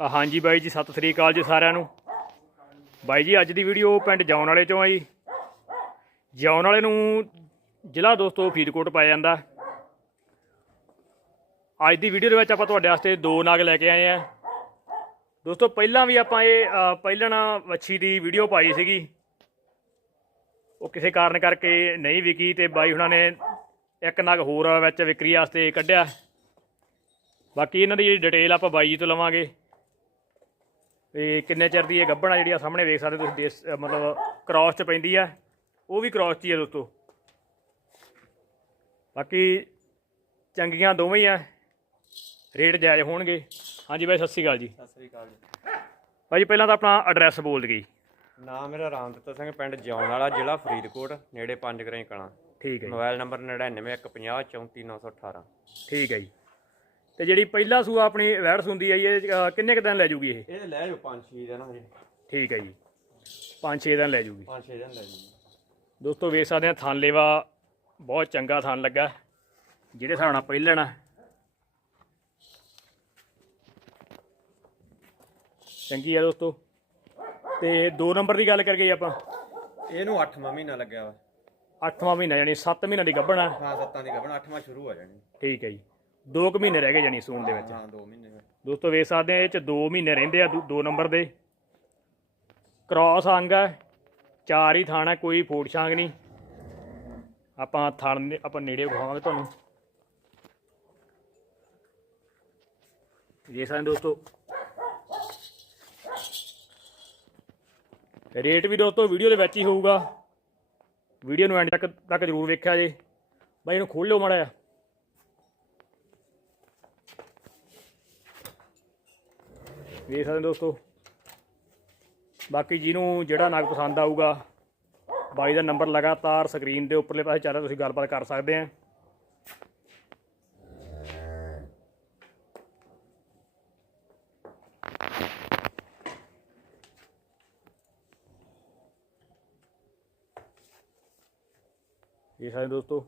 ਅ, ਹਾਂਜੀ ਬਾਈ ਜੀ ਸਤਿ ਸ੍ਰੀ ਅਕਾਲ ਜੀ ਸਾਰਿਆਂ ਨੂੰ। ਬਾਈ ਜੀ ਅੱਜ ਦੀ ਵੀਡੀਓ ਪਿੰਡ ਜੌਨ ਵਾਲੇ ਚੋਂ ਆ ਜੀ। ਜੌਨ ਵਾਲੇ ਨੂੰ ਜ਼ਿਲ੍ਹਾ ਦੋਸਤੋ ਫਰੀਦਕੋਟ ਪਾਇਆ ਜਾਂਦਾ। ਅੱਜ ਦੀ ਵੀਡੀਓ ਦੇ ਵਿੱਚ ਆਪਾਂ ਤੁਹਾਡੇ ਵਾਸਤੇ ਦੋ ਨਾਗ ਲੈ ਕੇ ਆਏ ਆ। ਦੋਸਤੋ ਪਹਿਲਾਂ ਵੀ ਆਪਾਂ ਇਹ ਅ, ਪਹਿਲਣ ਵੱਛੀ ਦੀ ਵੀਡੀਓ ਪਾਈ ਸੀਗੀ। ਉਹ ਕਿਸੇ ਕਾਰਨ ਕਰਕੇ ਨਹੀਂ ਵਿਕੀ ਤੇ ਬਾਈ ਹੁਣਾਂ ਨੇ ਇੱਕ ਨਗ ਹੋਰ ਵਿੱਚ ਵਿਕਰੀ ਵਾਸਤੇ ਕੱਢਿਆ। ਬਾਕੀ ਇਹਨਾਂ ਦੀ ਜਿਹੜੀ ਡਿਟੇਲ ਆਪਾਂ ਬਾਈ ਜੀ ਤੋਂ ਲਵਾਂਗੇ। ਤੇ ਕਿੰਨੇ ਚਿਰ ਦੀ ਇਹ ਗੱਭਣਾ ਜਿਹੜੀ ਆ ਸਾਹਮਣੇ ਵੇਖ ਸਕਦੇ ਤੁਸੀਂ ਦੇਸ ਅ, ਮਤਲਬ ਕ੍ਰਾਸ ਚ ਪੈਂਦੀ ਆ। ਉਹ ਵੀ ਕ੍ਰਾਸ ਚ ਹੀ ਆ ਦੋਸਤੋ। ਬਾਕੀ ਚੰਗੀਆਂ ਦੋਵੇਂ ਹੀ ਆ। ਰੇਟ ਜਾਇਜ਼ ਹੋਣਗੇ। ਹਾਂਜੀ ਬਾਈ ਸਤਿ ਸ਼੍ਰੀ ਅਕਾਲ ਜੀ। ਸਤਿ ਸ੍ਰੀ ਅਕਾਲ ਜੀ। ਭਾਜੀ ਪਹਿਲਾਂ ਤਾਂ ਆਪਣਾ ਐਡਰੈਸ ਬੋਲ ਦਈਏ। ਨਾਮ ਮੇਰਾ ਰਾਮਦੱਤ ਸਿੰਘ ਪਿੰਡ ਜਿਉਣ ਵਾਲਾ ਜ਼ਿਲ੍ਹਾ ਫਰੀਦਕੋਟ ਨੇੜੇ ਪੰਜ ਗਰਾਈ ਕਲਾਂ। ਠੀਕ ਹੈ ਜੀ। ਮੋਬਾਈਲ ਨੰਬਰ 9915034918 ਠੀਕ ਹੈ ਜੀ। ਤੇ ਜਿਹੜੀ ਪਹਿਲਾ ਸੂਆ ਆਪਣੀ ਵੈੜਸ ਹੁੰਦੀ ਹੈ ਇਹ ਕਿੰਨੇ ਕੁ ਦਿਨ ਲੈ ਜੂਗੀ ਇਹ? ਇਹ ਲੈ ਜਾਓ 5-6 ਦਿਨ ਹਜੇ। ਠੀਕ ਹੈ ਜੀ। 5-6 ਦਿਨ ਲੈ ਜੂਗੀ। 5-6 ਦਿਨ ਲੈ ਜਾਓ ਦੋਸਤੋ ਵੇਖ ਸਕਦੇ ਆ ਥਣ ਲੇਵਾ ਬਹੁਤ ਚੰਗਾ ਥਣ ਲੱਗਾ। ਜਿਹੜੇ ਹਿਸਾਬ ਨਾਲ ਪਹਿਲਣ ਆ। ਚੰਗੀ ਆ ਦੋਸਤੋ। ਤੇ 2 ਨੰਬਰ ਦੀ ਗੱਲ ਕਰਕੇ ਆਪਾਂ। ਇਹਨੂੰ 8ਵਾਂ ਮਹੀਨਾ ਲੱਗਿਆ ਵਾ। 8ਵਾਂ ਮਹੀਨਾ ਯਾਨੀ 7 ਮਹੀਨਾ ਦੀ ਗੱਭਣ ਆ। ਹਾਂ ਸੱਤਾਂ ਦੀ ਗੱਭਣ 8ਵਾਂ ਸ਼ੁਰੂ ਹੋ ਜਾਣੀ। ਠੀਕ ਹੈ ਜੀ। 2 ਕੁ ਮਹੀਨੇ ਰਹਿ ਗਏ ਜਾਨੀ ਸੂਣ ਦੇ ਵਿੱਚ। ਹਾਂ 2 ਮਹੀਨੇ। ਦੋਸਤੋ ਵੇਖ ਸਕਦੇ ਆ ਇਹ ਚ 2 ਮਹੀਨੇ ਰਹਿੰਦੇ ਆ 2 ਨੰਬਰ ਦੇ। ਕ੍ਰਾਸ ਅੰਗ ਆ ਚਾਰ ਹੀ ਥਾਣਾ ਕੋਈ ਫੋੜ ਛਾਂਗ ਨਹੀਂ। ਆਪਾਂ ਥਣ ਨੇ- ਆਪਾਂ ਨੇੜੇ ਵਿਖਾਵਾਂਗੇ ਤੁਹਾਨੂੰ। ਇਹ ਸਾਰੇ ਦੋਸਤੋ। ਰੇਟ ਵੀ ਦੋਸਤੋ ਵੀਡੀਓ ਦੇ ਵਿੱਚ ਹੀ ਹੋਊਗਾ। ਵੀਡੀਓ ਨੂੰ ਐਂਡ ਤੱਕ ਤੱਕ ਜ਼ਰੂਰ ਵੇਖਿਆ ਜੇ। ਬਾਈ ਇਹਨੂੰ ਖੋਲ ਲਿਓ ਮਾੜਾ ਜਿਹਾ। ਵੇਖ ਸਕਦੇ ਦੋਸਤੋ। ਬਾਕੀ ਜਿਹਨੂੰ ਜਿਹੜਾ ਨਗ ਪਸੰਦ ਆਊਗਾ, ਬਾਈ ਦਾ ਨੰਬਰ ਲਗਾਤਾਰ ਸਕਰੀਨ ਦੇ ਉੱਪਰਲੇ ਪਾਸੇ ਚੱਲ ਰਿਹਾ, ਤੁਸੀਂ ਗੱਲਬਾਤ ਕਰ ਸਕਦੇ ਆ। ਇਹ ਸਾਰੇ ਦੋਸਤੋ।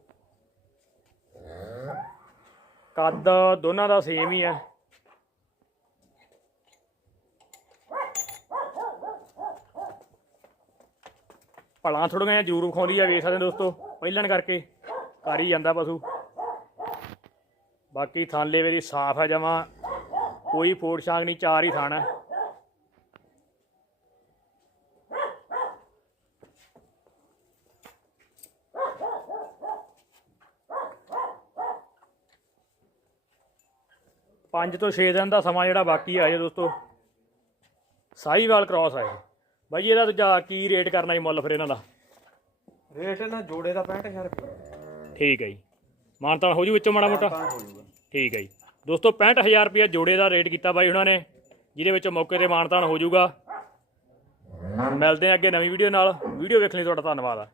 ਕੱਦ ਦੋਨਾਂ ਦਾ ਸੇਮ ਹੀ ਹੈ ਭਲਾਂ ਥੋੜੀਆਂ ਜਿਹਾ ਜ਼ਰੂਰ ਖਾਉਂਦੀ ਆ, ਵੇਖ ਸਕਦੇ ਦੋਸਤੋ, ਪਹਿਲਣ ਕਰਕੇ। ਕਰ ਹੀ ਜਾਂਦਾ ਪਸ਼ੂ। ਬਾਕੀ ਥਾਲੇ ਵੇਰੀ ਸਾਫ਼ ਹੈ ਜਮਾ। ਕੋਈ ਫੋੜ ਛਾਂਗ ਨਹੀਂ, ਚਾਰ ਹੀ ਥਾਣਾ ਪੰਜ ਤੋਂ 6 ਦਿਨ ਦਾ ਸਮਾਂ ਜਿਹੜਾ ਬਾਕੀ ਆ ਜੇ ਦੋਸਤੋ। ਸਾਹੀਵਾਲ ਕ੍ਰਾਸ ਆ ਇਹ। ਬਾਈ ਜੀ ਇਹਦਾ ਦੂਜਾ ਕੀ ਰੇਟ ਕਰਨਾ ਜੀ ਮੁੱਲ ਫਿਰ ਇਹਨਾਂ ਦਾ? ਰੇਟ ਇਹਨਾਂ ਜੋੜੇ ਦਾ 65000 ਰੁਪਏ ਠੀਕ ਹੈ ਜੀ। ਮਾਨਤਾਨ ਹੋ ਜੂ ਵਿੱਚੋਂ ਮਾੜਾ ਮੋਟਾ? ਤਾਂ ਹੋ ਜਾਊਗਾ ਠੀਕ ਹੈ ਜੀ। ਦੋਸਤੋ 65000 ਰੁਪਇਆ ਜੋੜੇ ਦਾ ਰੇਟ ਕੀਤਾ ਬਾਈ ਉਹਨਾਂ ਨੇ ਜਿਹਦੇ ਵਿੱਚ ਮੌਕੇ ਤੇ ਮਾਨਤਾਨ ਹੋ ਜਾਊਗਾ ਮਿਲਦੇ ਹਾਂ ਅੱਗੇ ਨਵੀਂ ਵੀਡੀਓ ਨਾਲ। ਵੀਡੀਓ ਵੇਖਣ ਲਈ ਤੁਹਾਡਾ ਧੰਨਵਾਦ ਆ।